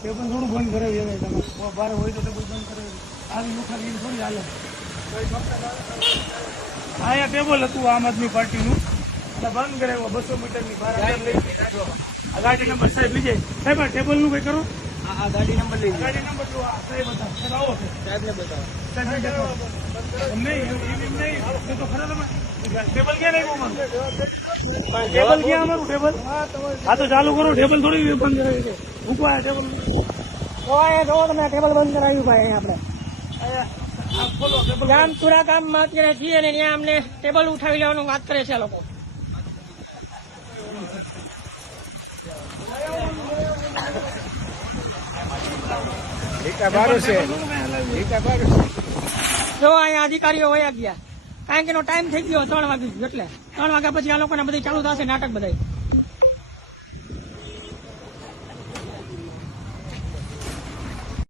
Table થોડું બંધ કરાવી હવે તમે બહાર હોય તો ટેબલ બંધ કરાવી આવી લુખા લઈને થોડી હાલે. હા અહીંયા ટેબલ હતું આમ આદમી પાર્ટીનું એટલે બંધ કરાવ્યો 200 મીટરની બહાર આ ગાડી નંબર સાહેબ લીજે સાહેબ આ ટેબલનું કંઈ કરો. આ ગાડી નંબર લઈ ગાડી નંબર જો સાહેબ હતા સાહેબ આવો સાહેબ ને બતાવો. નહીં તો ખરા તમે ટેબલ ક્યાં નાખ્યું અમારું ટેબલ ક્યાં અમારું ટેબલ હા તો ચાલુ કરો ટેબલ થોડી બંધ કરાવી છે મૂકવા ટેબલ તમે ટેબલ બંધ કરાવ્યું ભાઈ આપણે ખોલો ટેબલ જામપુરા ગામમાં અત્યારે છીએ અને ત્યાં અમને ટેબલ ઉઠાવી લેવાનું વાત કરે છે આ લોકો. જો અહીંયા અધિકારીઓ વયા ગયા કારણ કે એનો ટાઈમ થઈ ગયો 3 વાગ્યા એટલે 3 વાગ્યા પછી આ લોકોને બધી ચાલુ થશે નાટક બધા.